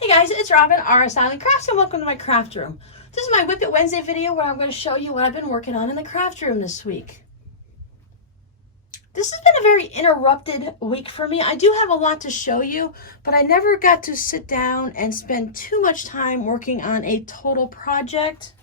Hey guys, it's Robin, RsIslandCrafts, and welcome to my craft room. This is my Whip It Wednesday video where I'm going to show you what I've been working on in the craft room this week. This has been a very interrupted week for me. I do have a lot to show you, but I never got to sit down and spend too much time working on a total project.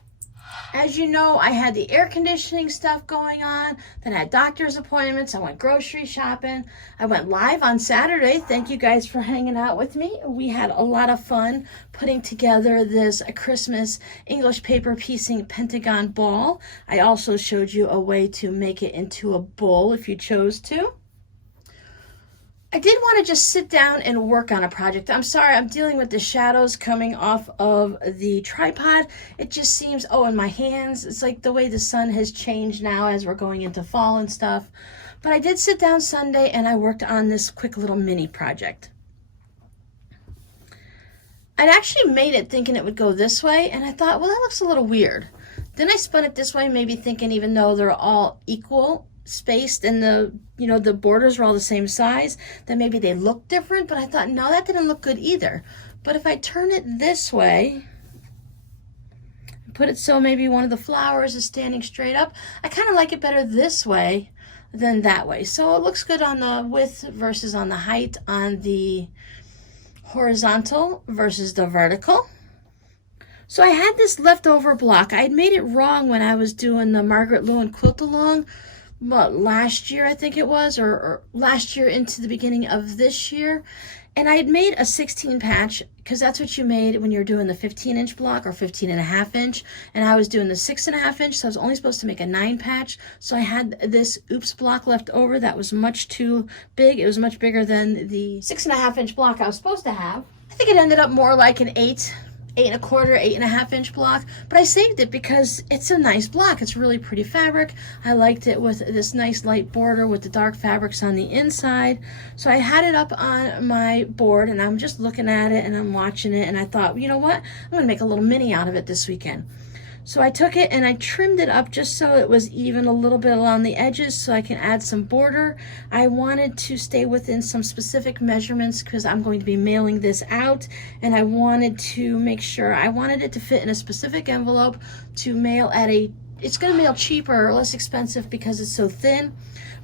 As you know, I had the air conditioning stuff going on, then I had doctor's appointments, I went grocery shopping, I went live on Saturday. Thank you guys for hanging out with me. We had a lot of fun putting together this Christmas English paper piecing pentagon ball. I also showed you a way to make it into a bowl if you chose to. I did want to just sit down and work on a project. I'm sorry, I'm dealing with the shadows coming off of the tripod. It just seems, in my hands, it's like the way the sun has changed now as we're going into fall and stuff. But I did sit down Sunday and I worked on this quick little mini project. I'd actually made it thinking it would go this way, and I thought, well, that looks a little weird. Then I spun it this way, maybe thinking even though they're all equal, spaced, and the borders were all the same size, then maybe they look different. But I thought, no, that didn't look good either. But if I turn it this way, put it so maybe one of the flowers is standing straight up, I kind of like it better this way than that way. So it looks good on the width versus on the height, on the horizontal versus the vertical. So I had this leftover block. I had made it wrong when I was doing the Margaret Lewin quilt along, last year I think it was, or last year into the beginning of this year. And I had made a 16 patch because that's what you made when you're doing the 15-inch block or 15.5 inch. And I was doing the 6.5 inch, so I was only supposed to make a 9 patch. So I had this oops block left over that was much too big. It was much bigger than the 6.5 inch block I was supposed to have. I think it ended up more like an 8.25, 8.5 inch block, but I saved it because it's a nice block. It's really pretty fabric. I liked it with this nice light border with the dark fabrics on the inside. So I had it up on my board and I'm just looking at it and I'm watching it, and I thought, you know what? I'm gonna make a little mini out of it this weekend. So I took it and I trimmed it up just so it was even a little bit along the edges so I can add some border. I wanted to stay within some specific measurements because I'm going to be mailing this out, and I wanted to make sure, I wanted it to fit in a specific envelope to mail at it's going to mail cheaper or less expensive because it's so thin,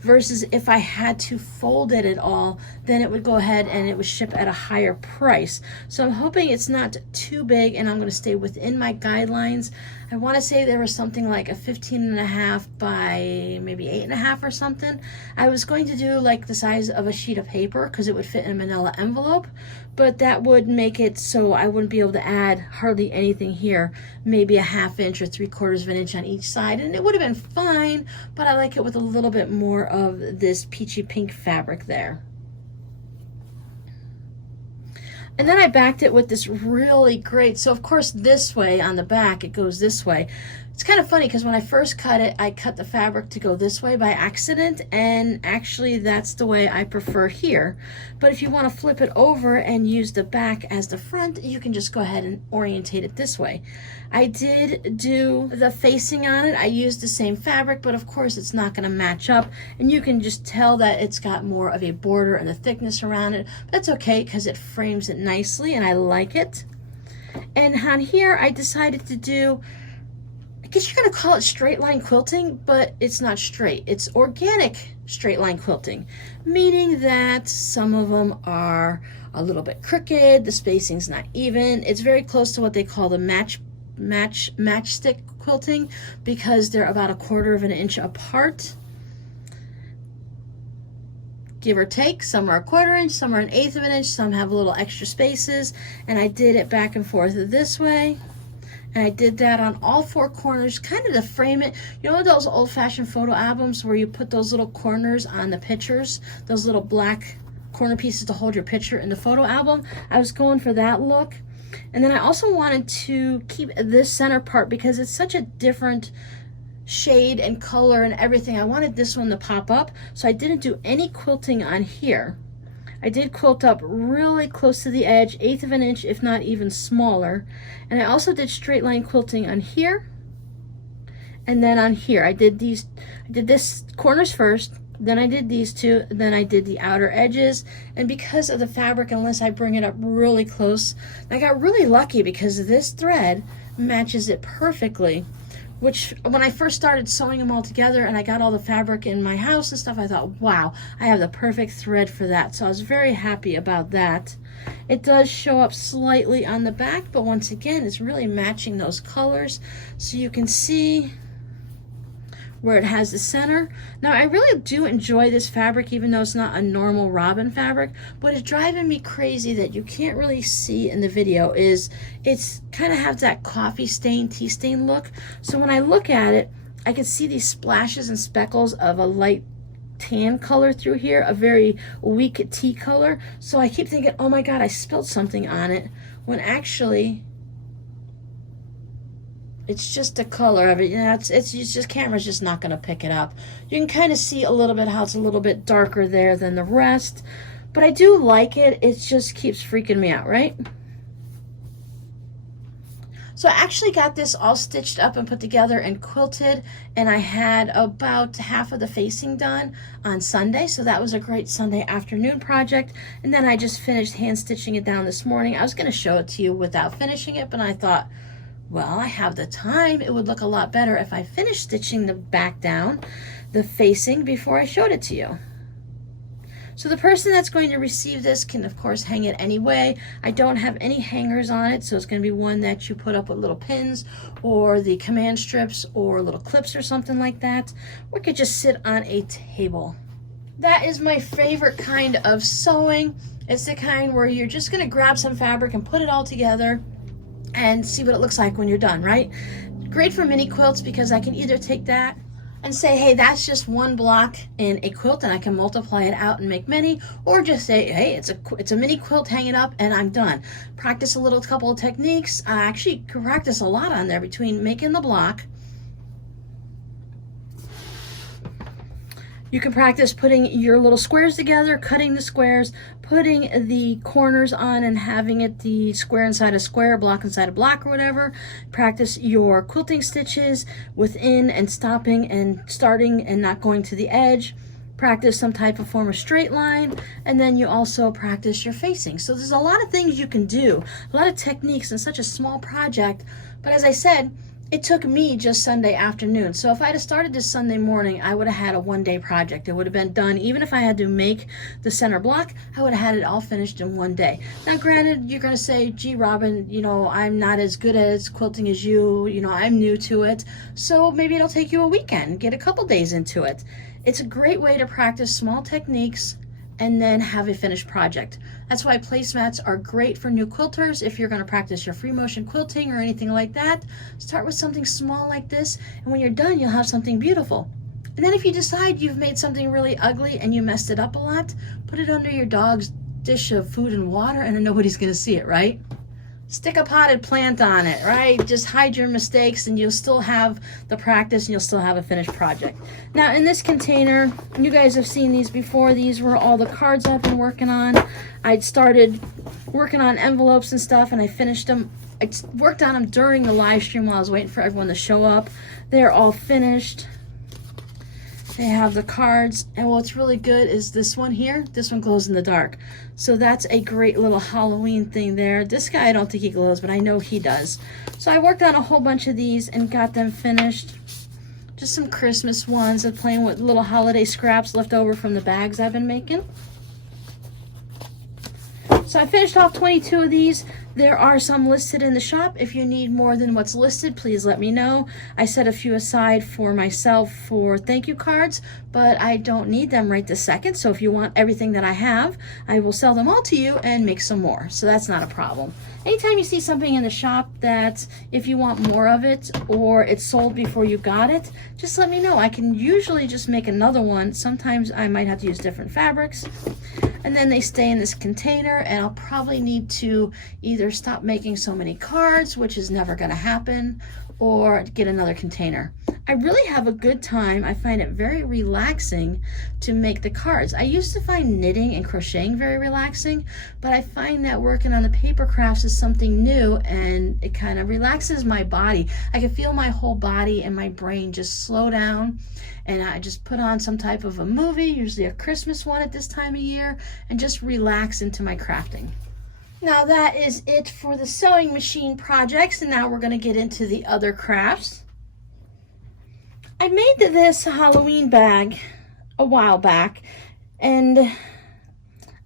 versus if I had to fold it at all, then it would go ahead and it would ship at a higher price. So I'm hoping it's not too big and I'm going to stay within my guidelines. I want to say there was something like a 15.5 by maybe 8.5 or something. I was going to do like the size of a sheet of paper because it would fit in a manila envelope, but that would make it so I wouldn't be able to add hardly anything here, maybe a 1/2 inch or 3/4 of an inch on each side, and it would have been fine, but I like it with a little bit more of this peachy pink fabric there. And then I backed it with this really great, so of course this way on the back it goes this way. It's kind of funny because when I first cut it, I cut the fabric to go this way by accident, and actually that's the way I prefer here. But if you want to flip it over and use the back as the front, you can just go ahead and orientate it this way. I did do the facing on it. I used the same fabric, but of course it's not going to match up, and you can just tell that it's got more of a border and a thickness around it. But that's okay because it frames it nicely and I like it. And on here I decided to do, I guess you're going to call it straight line quilting, but it's not straight. It's organic straight line quilting, meaning that some of them are a little bit crooked, the spacing's not even. It's very close to what they call the matchstick quilting because they're about 1/4 inch apart, give or take. Some are 1/4 inch, some are 1/8 inch, some have little extra spaces, and I did it back and forth this way. And I did that on all 4 corners, kind of to frame it. You know those old-fashioned photo albums where you put those little corners on the pictures, those little black corner pieces to hold your picture in the photo album? I was going for that look. And then I also wanted to keep this center part because it's such a different shade and color and everything. I wanted this one to pop up, so I didn't do any quilting on here. I did quilt up really close to the edge, 1/8 of an inch, if not even smaller. And I also did straight line quilting on here and then on here. I did this corners first, Then I did these two, then I did the outer edges, and because of the fabric, unless I bring it up really close, I got really lucky because this thread matches it perfectly, which when I first started sewing them all together and I got all the fabric in my house and stuff, I thought, wow, I have the perfect thread for that. So I was very happy about that. It does show up slightly on the back, but once again, it's really matching those colors. So you can see where it has the center. Now, I really do enjoy this fabric, even though it's not a normal robin fabric. What is driving me crazy that you can't really see in the video is it's kind of has that coffee stain, tea stain look. So when I look at it, I can see these splashes and speckles of a light tan color through here, a very weak tea color. So I keep thinking, oh my God, I spilled something on it, when actually it's just the color of it. You know, it's just camera's just not going to pick it up. You can kind of see a little bit how it's a little bit darker there than the rest, but I do like it. It just keeps freaking me out, right? So I actually got this all stitched up and put together and quilted, and I had about half of the facing done on Sunday, so that was a great Sunday afternoon project. And then I just finished hand stitching it down this morning. I was going to show it to you without finishing it, but I thought, well, I have the time. It would look a lot better if I finished stitching the back down, the facing, before I showed it to you. So the person that's going to receive this can, of course, hang it anyway. I don't have any hangers on it, so it's going to be one that you put up with little pins or the command strips or little clips or something like that. Or it could just sit on a table. That is my favorite kind of sewing. It's the kind where you're just going to grab some fabric and put it all together and see what it looks like when you're done, right? Great for mini quilts because I can either take that and say, hey, that's just one block in a quilt and I can multiply it out and make many, or just say, hey, it's a mini quilt, hang it up and I'm done. Practice a couple of techniques. I actually practice a lot on there between making the block. You can practice putting your little squares together, cutting the squares, putting the corners on and having it the square inside a square, block inside a block or whatever. Practice your quilting stitches within and stopping and starting and not going to the edge. Practice some type of form of straight line, and then you also practice your facing. So there's a lot of things you can do, a lot of techniques in such a small project. But as I said, it took me just Sunday afternoon. So if I had started this Sunday morning, I would have had a one-day project. It would have been done. Even if I had to make the center block, I would have had it all finished in one day. Now, granted, you're going to say, gee, Robin, you know, I'm not as good at quilting as you. You know, I'm new to it. So maybe it'll take you a weekend, get a couple days into it. It's a great way to practice small techniques and then have a finished project. That's why placemats are great for new quilters. If you're going to practice your free motion quilting or anything like that, start with something small like this, and when you're done, you'll have something beautiful. And then if you decide you've made something really ugly and you messed it up a lot, put it under your dog's dish of food and water, and then nobody's going to see it, right? Stick a potted plant on it, right? Just hide your mistakes and you'll still have the practice and you'll still have a finished project. Now in this container, you guys have seen these before. These were all the cards I've been working on. I'd started working on envelopes and stuff and I finished them. I worked on them during the live stream while I was waiting for everyone to show up. They're all finished. They have the cards, and what's really good is this one here. This one glows in the dark. So that's a great little Halloween thing there. This guy, I don't think he glows, but I know he does. So I worked on a whole bunch of these and got them finished. Just some Christmas ones and playing with little holiday scraps left over from the bags I've been making. So I finished off 22 of these. There are some listed in the shop. If you need more than what's listed, please let me know. I set a few aside for myself for thank you cards, but I don't need them right this second. So if you want everything that I have, I will sell them all to you and make some more. So that's not a problem. Anytime you see something in the shop that if you want more of it or it's sold before you got it, just let me know. I can usually just make another one. Sometimes I might have to use different fabrics. And then they stay in this container, and I'll probably need to either stop making so many cards, which is never going to happen, or get another container. I really have a good time. I find it very relaxing to make the cards. I used to find knitting and crocheting very relaxing, but I find that working on the paper crafts is something new, and it kind of relaxes my body. I can feel my whole body and my brain just slow down, and I just put on some type of a movie, usually a Christmas one at this time of year, and just relax into my crafting. Now that is it for the sewing machine projects, and now we're going to get into the other crafts. I made this Halloween bag a while back, and I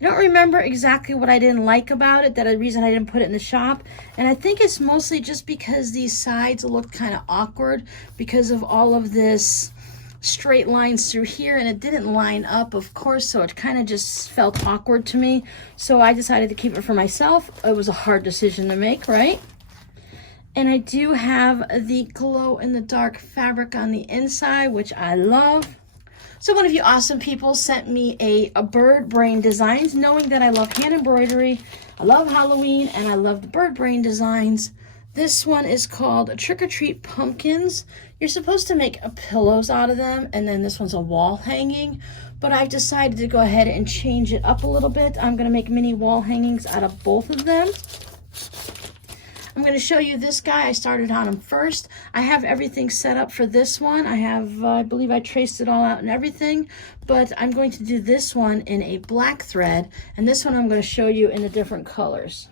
don't remember exactly what I didn't like about it, the reason I didn't put it in the shop, and I think it's mostly just because these sides looked kind of awkward because of all of this straight lines through here, and it didn't line up, of course, so it kind of just felt awkward to me, so I decided to keep it for myself. It was a hard decision to make, right? And I do have the glow-in-the-dark fabric on the inside, which I love. So one of you awesome people sent me a bird brain designs, knowing that I love hand embroidery, I love Halloween, and I love the bird brain designs. This one is called Trick or Treat Pumpkins. You're supposed to make pillows out of them, and then this one's a wall hanging, but I've decided to go ahead and change it up a little bit. I'm going to make mini wall hangings out of both of them. I'm going to show you this guy. I started on him first. I have everything set up for this one. I believe I traced it all out and everything, but I'm going to do this one in a black thread, and this one I'm going to show you in the different colors.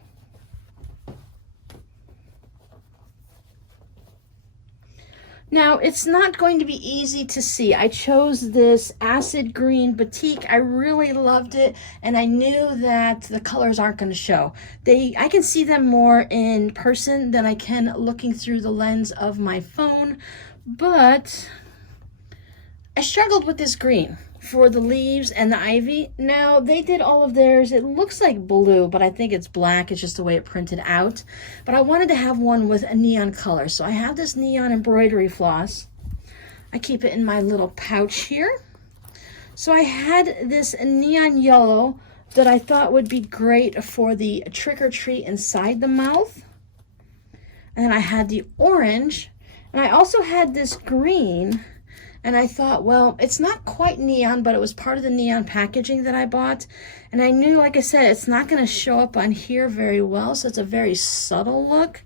Now, it's not going to be easy to see. I chose this acid green batik. I really loved it, and I knew that the colors aren't going to show. I can see them more in person than I can looking through the lens of my phone, but I struggled with this green for the leaves and the ivy. Now, they did all of theirs. It looks like blue, but I think it's black. It's just the way it printed out. But I wanted to have one with a neon color. So I have this neon embroidery floss. I keep it in my little pouch here. So I had this neon yellow that I thought would be great for the trick or treat inside the mouth. And then I had the orange. And I also had this green. And I thought, well, it's not quite neon, but it was part of the neon packaging that I bought. And I knew, like I said, it's not going to show up on here very well, so it's a very subtle look.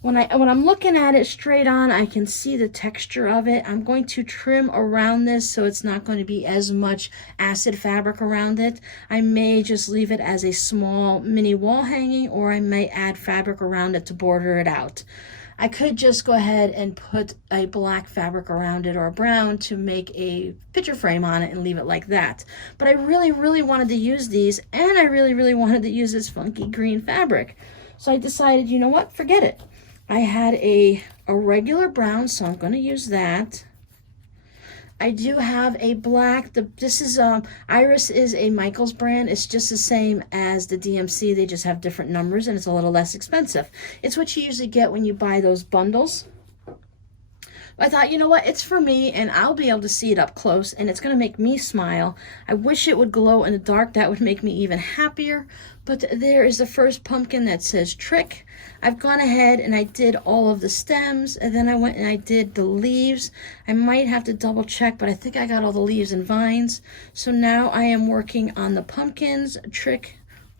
When I'm looking at it straight on, I can see the texture of it. I'm going to trim around this so it's not going to be as much acid fabric around it. I may just leave it as a small mini wall hanging, or I may add fabric around it to border it out. I could just go ahead and put a black fabric around it or a brown to make a picture frame on it and leave it like that. But I really, really wanted to use these, and I really, really wanted to use this funky green fabric. So I decided, you know what, forget it. I had a regular brown, so I'm going to use that. I do have a black. This is Iris is a Michaels brand. It's just the same as the DMC. They just have different numbers, and it's a little less expensive. It's what you usually get when you buy those bundles. I thought, you know what, it's for me, and I'll be able to see it up close, and it's going to make me smile. I wish it would glow in the dark. That would make me even happier. But there is the first pumpkin that says Trick. I've gone ahead and I did all of the stems, and then I went and I did the leaves. I might have to double check, but I think I got all the leaves and vines. So now I am working on the pumpkins, Trick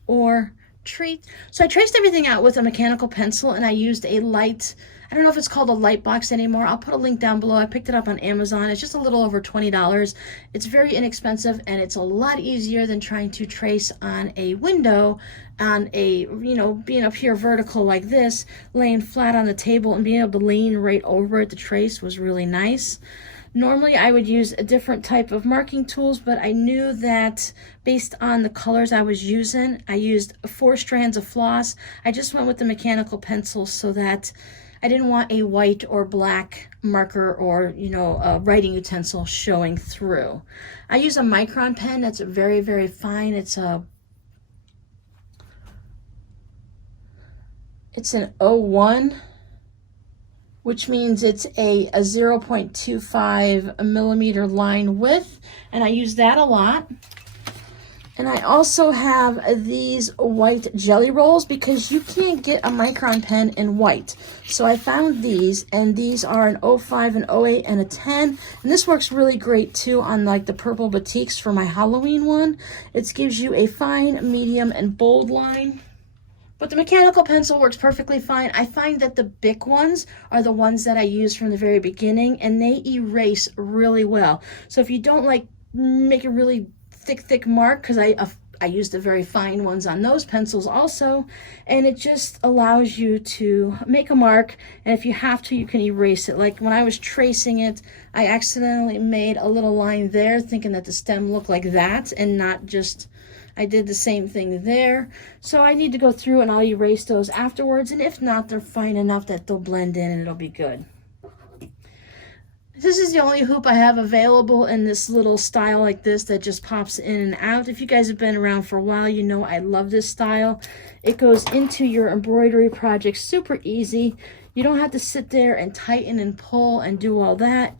or Treat. So I traced everything out with a mechanical pencil, and I used a light, I don't know if it's called a light box anymore. I'll put a link down below. I picked it up on Amazon. It's just a little over $20. It's very inexpensive, and it's a lot easier than trying to trace on a window on a, being up here vertical like this, laying flat on the table and being able to lean right over it to trace was really nice. Normally I would use a different type of marking tools, but I knew that based on the colors I was using, I used 4 strands of floss. I just went with the mechanical pencil so that I didn't want a white or black marker or, a writing utensil showing through. I use a micron pen that's very, very fine. It's an 01, which means it's a 0.25 millimeter line width, and I use that a lot. And I also have these white jelly rolls because you can't get a micron pen in white. So I found these, and these are an 05, an 08, and a 10. And this works really great too on like the purple batiks for my Halloween one. It gives you a fine, medium, and bold line. But the mechanical pencil works perfectly fine. I find that the Bic ones are the ones that I use from the very beginning, and they erase really well. So if you don't like make a really thick mark, because I use the very fine ones on those pencils also, and it just allows you to make a mark, and if you have to, you can erase it. Like when I was tracing it, I accidentally made a little line there thinking that the stem looked like that and not just, I did the same thing there. So I need to go through and I'll erase those afterwards, and if not, they're fine enough that they'll blend in and it'll be good. This is the only hoop I have available in this little style like this that just pops in and out. If you guys have been around for a while, you know I love this style. It goes into your embroidery project super easy. You don't have to sit there and tighten and pull and do all that.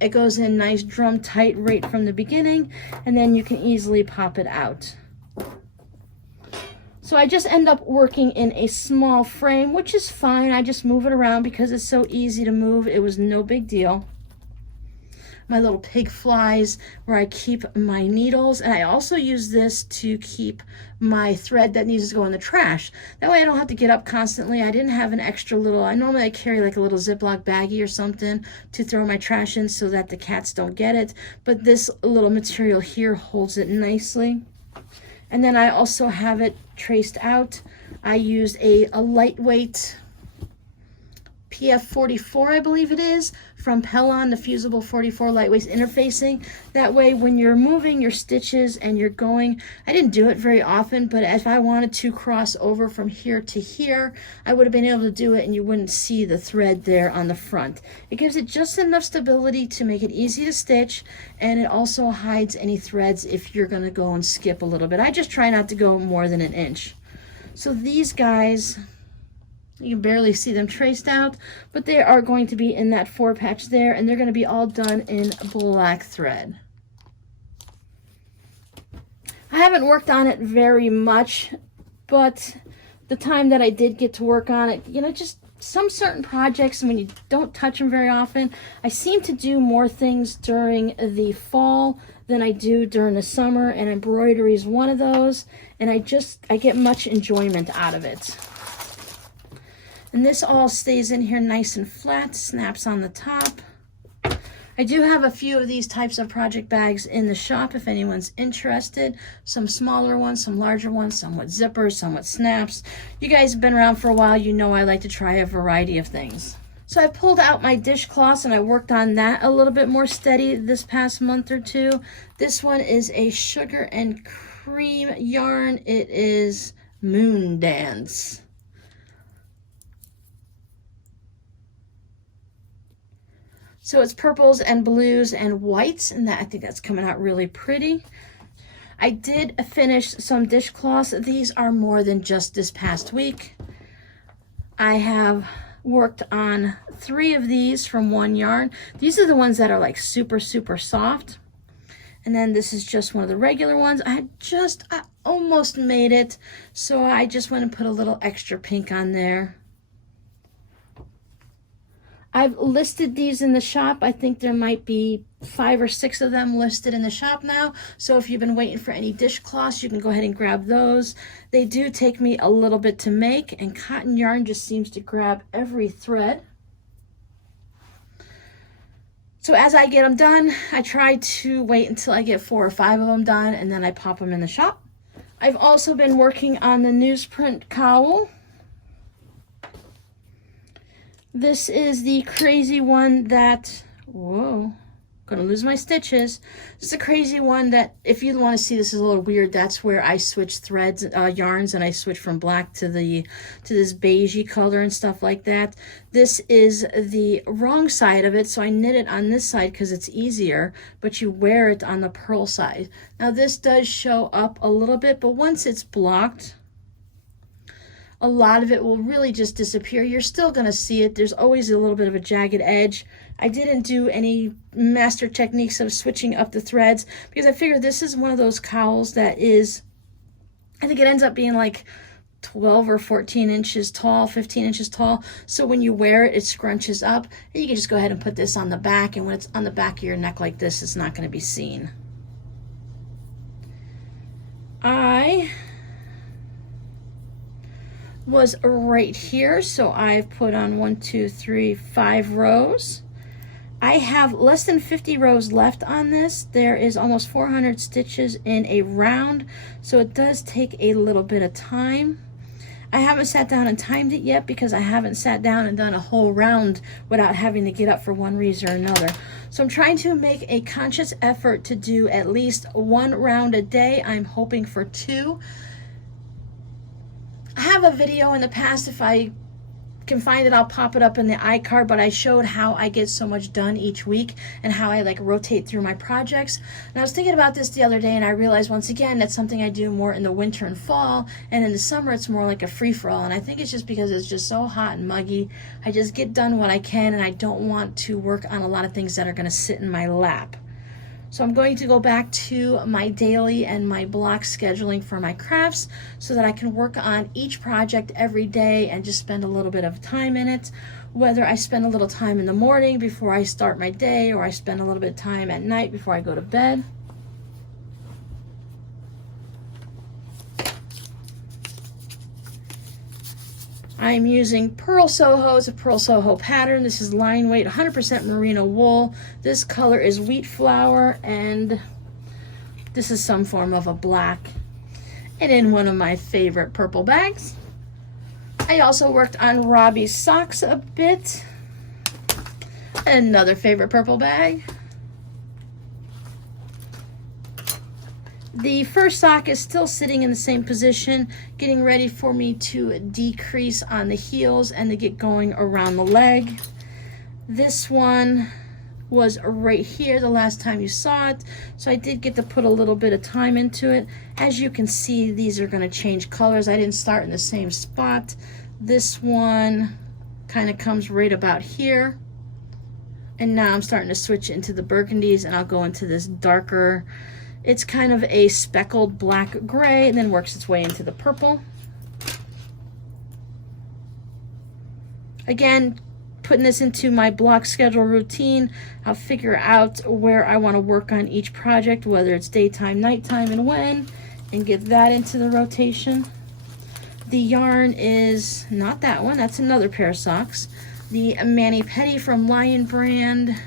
It goes in nice drum tight right from the beginning, and then you can easily pop it out. So I just end up working in a small frame, which is fine. I just move it around because it's so easy to move. It was no big deal. My little pig flies where I keep my needles, and I also use this to keep my thread that needs to go in the trash. That way I don't have to get up constantly. I didn't have an extra little, I normally carry like a little Ziploc baggie or something to throw my trash in so that the cats don't get it, but this little material here holds it nicely. And then I also have it traced out. I used a lightweight PF44, I believe it is, from Pellon, the fusible 44 lightweight interfacing. That way when you're moving your stitches and you're going, I didn't do it very often, but if I wanted to cross over from here to here, I would have been able to do it and you wouldn't see the thread there on the front. It gives it just enough stability to make it easy to stitch, and it also hides any threads if you're gonna go and skip a little bit. I just try not to go more than an inch. So these guys, you can barely see them traced out, but they are going to be in that 4 patch there, and they're going to be all done in black thread. I haven't worked on it very much, but the time that I did get to work on it, you know, just some certain projects, when you don't touch them very often, I seem to do more things during the fall than I do during the summer, and embroidery is one of those, and I get much enjoyment out of it. And this all stays in here nice and flat, snaps on the top. I do have a few of these types of project bags in the shop if anyone's interested. Some smaller ones, some larger ones, some with zippers, some with snaps. You guys have been around for a while, you know I like to try a variety of things. So I pulled out my dishcloths and I worked on that a little bit more steady this past month or two. This one is a sugar and cream yarn. It is Moon Dance. So it's purples and blues and whites, and I think that's coming out really pretty. I did finish some dishcloths. These are more than just this past week. I have worked on 3 of these from one yarn. These are the ones that are like super soft. And then this is just one of the regular ones. I almost made it, so I just went and put a little extra pink on there. I've listed these in the shop. I think there might be 5 or 6 of them listed in the shop now. So if you've been waiting for any dishcloths, you can go ahead and grab those. They do take me a little bit to make, and cotton yarn just seems to grab every thread. So as I get them done, I try to wait until I get 4 or 5 of them done, and then I pop them in the shop. I've also been working on the newsprint cowl. This is the crazy one that, whoa, gonna lose my stitches. This is a crazy one that, if you want to see, this is a little weird. That's where I switch threads, yarns, and I switch from black to this beigey color and stuff like that. This is the wrong side of it, so I knit it on this side because it's easier, but you wear it on the purl side. Now this does show up a little bit, but once it's blocked, a lot of it will really just disappear. You're still going to see it. There's always a little bit of a jagged edge, I didn't do any master techniques of switching up the threads because I figured this is one of those cowls that is, I think it ends up being like 12 or 14 inches tall, 15 inches tall. So when you wear it, it scrunches up. And you can just go ahead and put this on the back. And when it's on the back of your neck like this, it's not going to be seen. I was right here. So I've put on 1, 2, 3, 5 rows. I have less than 50 rows left on this. There is almost 400 stitches in a round, so it does take a little bit of time. I haven't sat down and timed it yet because I haven't sat down and done a whole round without having to get up for one reason or another. So I'm trying to make a conscious effort to do at least 1 round a day. I'm hoping for 2. I have a video in the past, if I can find it, I'll pop it up in the iCard, but I showed how I get so much done each week and how I like rotate through my projects. And I was thinking about this the other day, and I realized once again that's something I do more in the winter and fall, and in the summer it's more like a free-for-all. And I think it's just because it's just so hot and muggy. I just get done what I can, and I don't want to work on a lot of things that are going to sit in my lap. So I'm going to go back to my daily and my block scheduling for my crafts so that I can work on each project every day and just spend a little bit of time in it. Whether I spend a little time in the morning before I start my day, or I spend a little bit of time at night before I go to bed. I'm using Pearl Soho. It's a Pearl Soho pattern. This is line weight, 100% merino wool. This color is wheat flour, and this is some form of a black. And in one of my favorite purple bags. I also worked on Robbie's socks a bit. Another favorite purple bag. The first sock is still sitting in the same position, getting ready for me to decrease on the heels and to get going around the leg. This one was right here the last time you saw it, so I did get to put a little bit of time into it. As you can see, these are going to change colors. I didn't start in the same spot. This one kind of comes right about here, and now I'm starting to switch into the burgundies, and I'll go into this darker, it's kind of a speckled black gray, and then works its way into the purple. Again, putting this into my block schedule routine, I'll figure out where I want to work on each project, whether it's daytime, nighttime, and when, and get that into the rotation. The yarn is not that one, that's another pair of socks. The Mani Pedi from Lion Brand.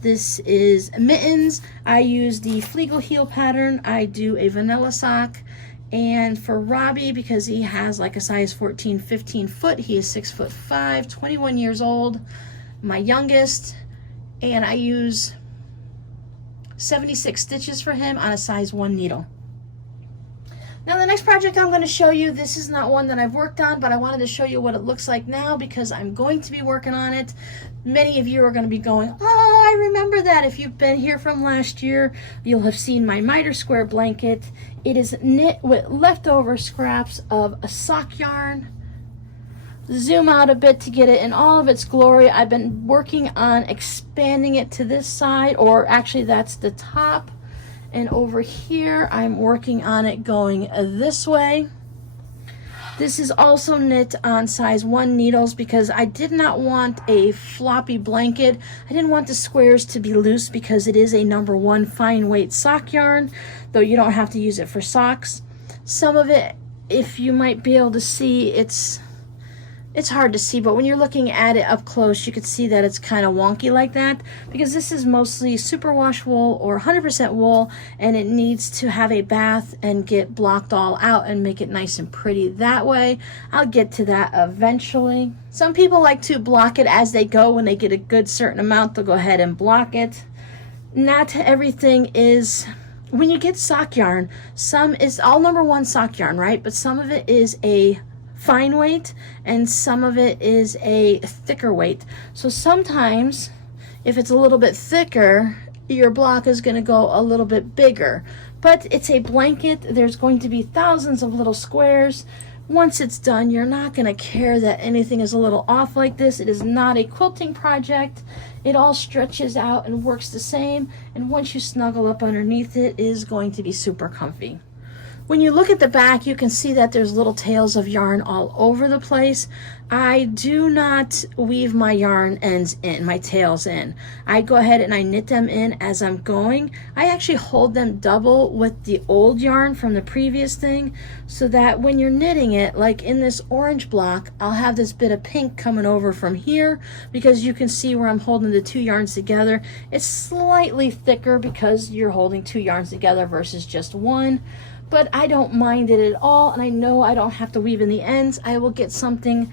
This is mittens. I use the Fliegel heel pattern. I do a vanilla sock. And for Robbie, because he has like a size 14, 15 foot, he is 6'5", 21 years old, my youngest, and I use 76 stitches for him on a size 1 needle. Now the next project I'm going to show you, this is not one that I've worked on, but I wanted to show you what it looks like now because I'm going to be working on it. Many of you are going to be going, oh, I remember that. If you've been here from last year, you'll have seen my miter square blanket. It is knit with leftover scraps of a sock yarn. Zoom out a bit to get it in all of its glory. I've been working on expanding it to this side, or actually that's the top. And over here, I'm working on it going this way. This is also knit on size 1 needles because I did not want a floppy blanket. I didn't want the squares to be loose because it is a #1 fine weight sock yarn, though you don't have to use it for socks. Some of it, if you might be able to see, it's hard to see, but when you're looking at it up close, you can see that it's kind of wonky like that because this is mostly superwash wool or 100% wool, and it needs to have a bath and get blocked all out and make it nice and pretty that way. I'll get to that eventually. Some people like to block it as they go. When they get a good certain amount, they'll go ahead and block it. Not everything is... When you get sock yarn, some is all #1 sock yarn, right? But some of it is a fine weight and some of it is a thicker weight. So sometimes if it's a little bit thicker, your block is going to go a little bit bigger. But it's a blanket. There's going to be thousands of little squares. Once it's done, you're not going to care that anything is a little off like this. It is not a quilting project. It all stretches out and works the same, and once you snuggle up underneath it, it is going to be super comfy. When you look at the back, you can see that there's little tails of yarn all over the place. I do not weave my yarn ends in, my tails in. I go ahead and I knit them in as I'm going. I actually hold them double with the old yarn from the previous thing, so that when you're knitting it, like in this orange block, I'll have this bit of pink coming over from here, because you can see where I'm holding the two yarns together. It's slightly thicker because you're holding two yarns together versus just one. But I don't mind it at all, and I know I don't have to weave in the ends. I will get something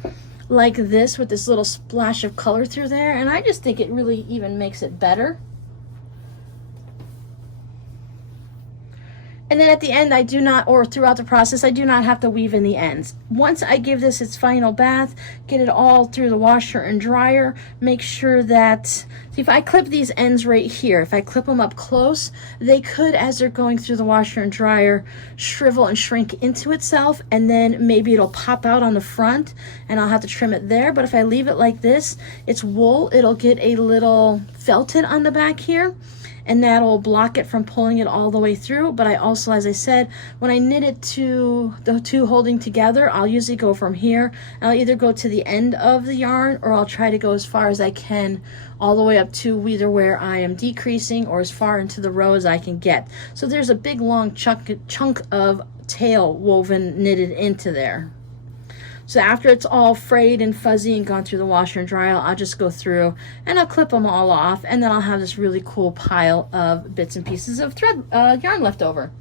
like this with this little splash of color through there, and I just think it really even makes it better. And then at the end, I do not, or throughout the process, I do not have to weave in the ends. Once I give this its final bath, get it all through the washer and dryer, make sure that, see, if I clip these ends right here, if I clip them up close, they could, as they're going through the washer and dryer, shrivel and shrink into itself, and then maybe it'll pop out on the front, and I'll have to trim it there. But if I leave it like this, it's wool, it'll get a little felted on the back here, and that'll block it from pulling it all the way through. But I also, as I said, when I knit it to the two holding together, I'll usually go from here, and I'll either go to the end of the yarn, or I'll try to go as far as I can all the way up to either where I am decreasing or as far into the row as I can get. So there's a big long chunk of tail woven knitted into there. So after it's all frayed and fuzzy and gone through the washer and dryer, I'll just go through and I'll clip them all off, and then I'll have this really cool pile of bits and pieces of thread yarn left over.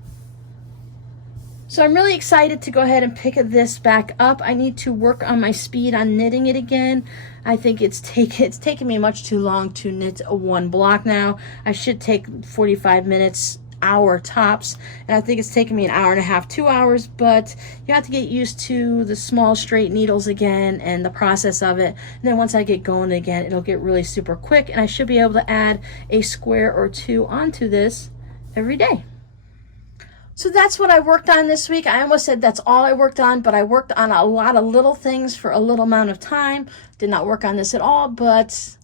So I'm really excited to go ahead and pick this back up. I need to work on my speed on knitting it again. I think it's taken me much too long to knit one block now. I should take 45 minutes, hour tops, and I think it's taken me an hour and a half, 2 hours, but you have to get used to the small straight needles again and the process of it. And then once I get going again, it'll get really super quick, and I should be able to add a square or two onto this every day. So that's what I worked on this week. I almost said that's all I worked on, but I worked on a lot of little things for a little amount of time. Did not work on this at all, but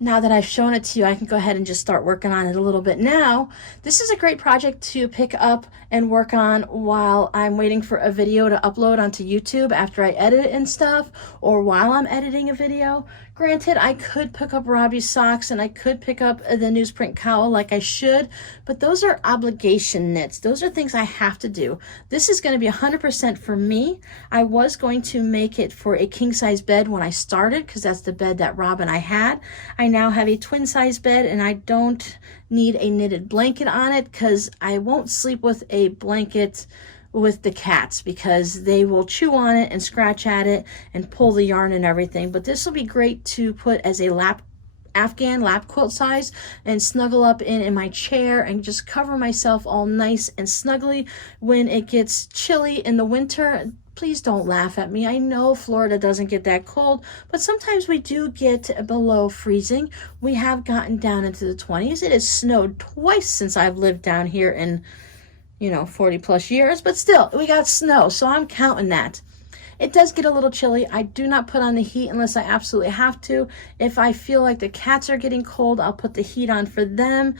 now that I've shown it to you, I can go ahead and just start working on it a little bit now. This is a great project to pick up and work on while I'm waiting for a video to upload onto YouTube after I edit it and stuff, or while I'm editing a video. Granted, I could pick up Robbie's socks and I could pick up the newsprint cowl like I should, but those are obligation knits. Those are things I have to do. This is going to be 100% for me. I was going to make it for a king size bed when I started, because that's the bed that Rob and I had. I now have a twin size bed, and I don't need a knitted blanket on it because I won't sleep with a blanket with the cats, because they will chew on it and scratch at it and pull the yarn and everything. But this will be great to put as a Afghan lap quilt size and snuggle up in my chair and just cover myself all nice and snuggly when it gets chilly in the winter. Please don't laugh at me. I know Florida doesn't get that cold, but sometimes we do get below freezing. We have gotten down into the 20s. It has snowed twice since I've lived down here in 40 plus years, but still, we got snow, so I'm counting that. It does get a little chilly. I do not put on the heat unless I absolutely have to. If I feel like the cats are getting cold, I'll put the heat on for them,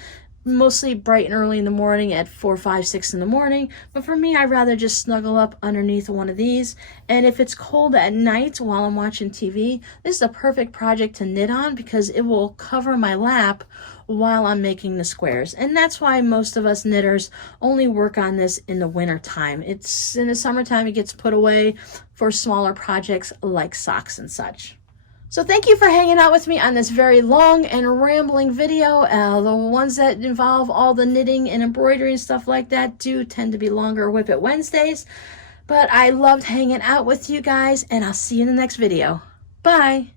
mostly bright and early in the morning at 4, 5, 6 in the morning. But for me, I'd rather just snuggle up underneath one of these. And if it's cold at night while I'm watching TV, this is a perfect project to knit on, because it will cover my lap while I'm making the squares. And that's why most of us knitters only work on this in the winter time. It's in the summertime, it gets put away for smaller projects like socks and such. So thank you for hanging out with me on this very long and rambling video. The ones that involve all the knitting and embroidery and stuff like that do tend to be longer WIP It Wednesdays. But I loved hanging out with you guys, and I'll see you in the next video. Bye!